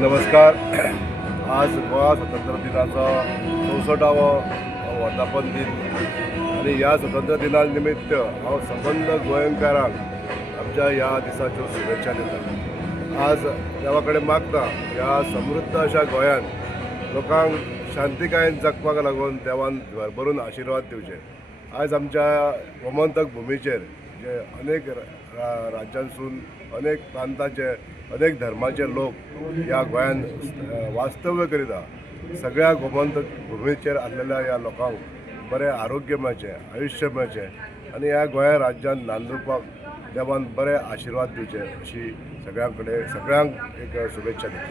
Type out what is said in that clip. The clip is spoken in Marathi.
नमस्कार. आज गोवा स्वतंत्र दिनाचो 64वा वर्धापन दिन आणि ह्या स्वतंत्र दिना निमित्त हांव संबंध गोंयकारांक आमच्या ह्या दिसाच्यो शुभेच्छा दिता. आज देवा कडेन मागता ह्या समृद्ध अशा गोंयांत लोकांक शांतिकायेन जगपाक लागून देवान भरभरून आशिर्वाद दिवचे. आज आमच्या गोमंतक भुमीचेर जे अनेक राज्यांसून अनेक प्रांताचे अनेक धर्माचे लोक ह्या गोंयांत वास्तव्य करिता सगळ्या गोमंतक भुमीचेर आसलेल्या ह्या लोकांक बरें आरोग्य मेळचें, आयुश्य मेळचें आनी ह्या गोंया राज्यांत नांदुपाक देवान बरे आशिर्वाद दिवचे अशी सगळ्यां कडेन सगळ्यांक एक शुभेच्छा दिता.